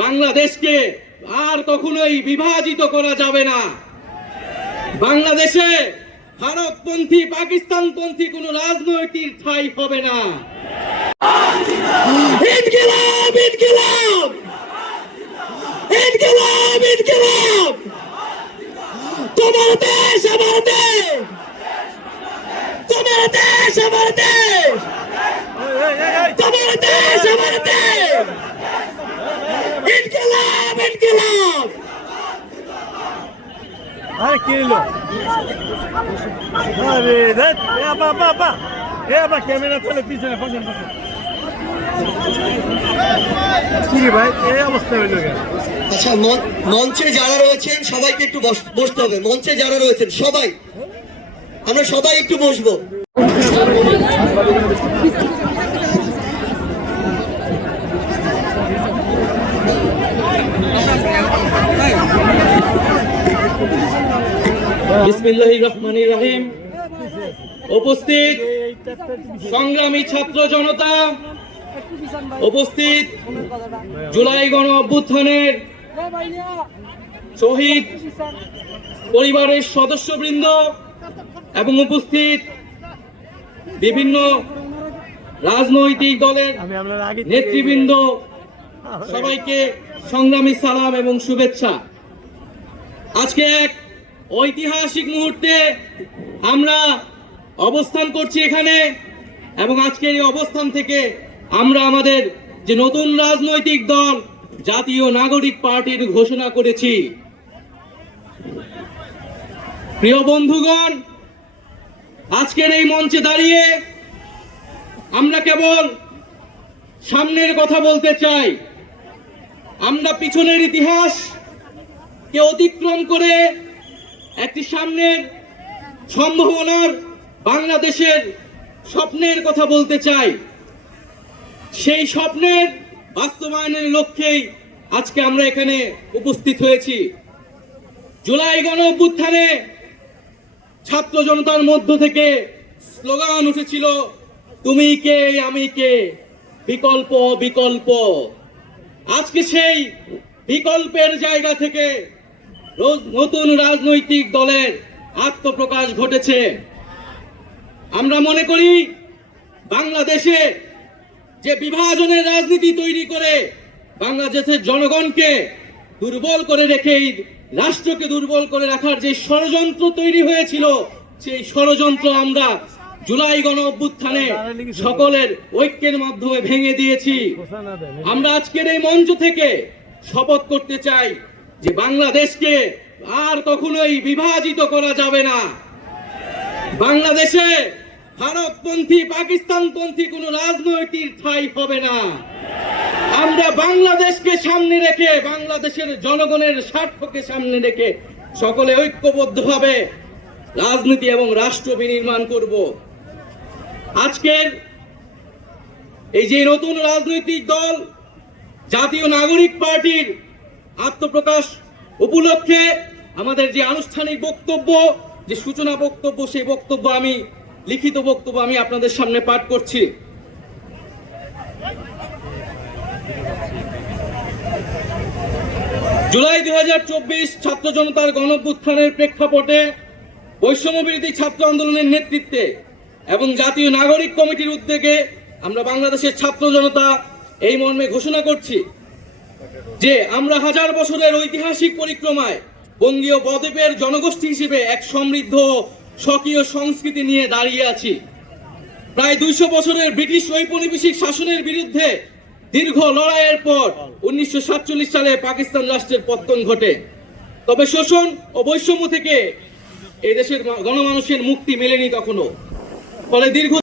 বাংলাদেশকে আর কখনোই বিভাজিত করা যাবে না। বাংলাদেশে ভারতপন্থী, পাকিস্তানপন্থী কোন রাজনৈতিক ঠাই হবে না। তোমার দেশ, আমার দেশ তোমার দেশ আমার দেশ তোমার দেশ আমার দেশ ইনকিলাব আরে কে এলো? আরে দেখ আচ্ছা মঞ্চে যারা রয়েছেন, সবাইকে একটু বস- বসতে হবে। মঞ্চে যারা রয়েছেন, সবাই। আমরা সবাই একটু বসবো। বিসমিল্লাহির রহমানির রহিম। উপস্থিত সংগ্রামী ছাত্র জনতা। উপস্থিত জুলাই গণ অভ্যুত্থানের শহীদ পরিবারের সদস্যবৃন্দ এবং উপস্থিত বিভিন্ন রাজনৈতিক দলের নেতৃবৃন্দ সবাইকে সংগ্রামী সালাম এবং শুভেচ্ছা। আজকে এক ঐতিহাসিক মুহূর্তে আমরা অবস্থান করছি এখানে এবং আজকের এই অবস্থান থেকে আমরা আমাদের যে নতুন রাজনৈতিক দল, জাতীয় নাগরিক পার্টির ঘোষণা করেছি। প্রিয় বন্ধুগণ, আজকের এই মঞ্চে দাঁড়িয়ে আমরা কেবল সামনের কথা বলতে চাই। আমরা পিছনের ইতিহাস কে অতিক্রম করে একটি সামনের সম্ভাবনার বাংলাদেশের স্বপ্নের কথা বলতে চাই। সেই স্বপ্নের বাস্তবায়নের লক্ষ্যেই আজকে আমরা এখানে উপস্থিত হয়েছি। জুলাই গণ অভ্যুত্থানে ছাত্র জনতার মধ্য থেকে স্লোগান উঠেছিল, তুমি কে, আমি কে? বিকল্প বিকল্প। আজকে সেই বিকল্পের জায়গা থেকে নতুন রাজনৈতিক দলের আত্মপ্রকাশ ঘটেছে। আমরা মনে করি, বাংলাদেশে যে বিভাজনের রাজনীতি তৈরি করে বাংলাদেশের জনগণকে দুর্বল করে রেখে রাষ্ট্রকে দুর্বল করে রাখার যে ষড়যন্ত্র তৈরি হয়েছিল, সেই ষড়যন্ত্র আমরা জুলাই গণ অভ্যুত্থানে সকলের ঐক্যের মাধ্যমে ভেঙে দিয়েছি। আমরা আজকের এই মঞ্চ থেকে শপথ করতে চাই যে বাংলাদেশকে আর কখনোই বিভাজিত করা যাবে না। বাংলাদেশে ভারতপন্থী, পাকিস্তানপন্থী কোন রাজনৈতিক ঠাই হবে না। আমরা বাংলাদেশকে সামনে রেখে, বাংলাদেশের জনগণের স্বার্থকে সামনে রেখে সকলে ঐক্যবদ্ধভাবে রাজনীতি এবং রাষ্ট্র বিনির্মাণ করব। আজকের এই যে নতুন রাজনৈতিক দল, জাতীয় নাগরিক পার্টির আত্মপ্রকাশ উপলক্ষে আমাদের যে আনুষ্ঠানিক বক্তব্য, যে সূচনা বক্তব্য, সেই বক্তব্য আমি, লিখিত বক্তব্য আমি আপনাদের সামনে পাঠ করছি। জুলাই দু হাজার চব্বিশ ছাত্র জনতার গণভ্যুত্থানের প্রেক্ষাপটে বৈষম্য বিরোধী ছাত্র আন্দোলনের নেতৃত্বে এবং জাতীয় নাগরিক কমিটির উদ্যোগে আমরা বাংলাদেশের ছাত্র জনতা এই মর্মে ঘোষণা করছি। যে আমরা হাজার বছরের ঐতিহাসিক পরিক্রমায় বঙ্গীয় বদ্বীপের জনগোষ্ঠী হিসেবে এক সমৃদ্ধ স্বকীয় সংস্কৃতি নিয়ে দাঁড়িয়ে আছি। প্রায় দুইশো বছরের ব্রিটিশ ঔপনিবেশিক শাসনের বিরুদ্ধে দীর্ঘ লড়াইয়ের পর উনিশশো সাতচল্লিশ সালে পাকিস্তান রাষ্ট্রের পত্তন ঘটে। তবে শোষণ ও বৈষম্য থেকে এই দেশের গণমানুষের মুক্তি মেলেনি তখনও ফলে দীর্ঘ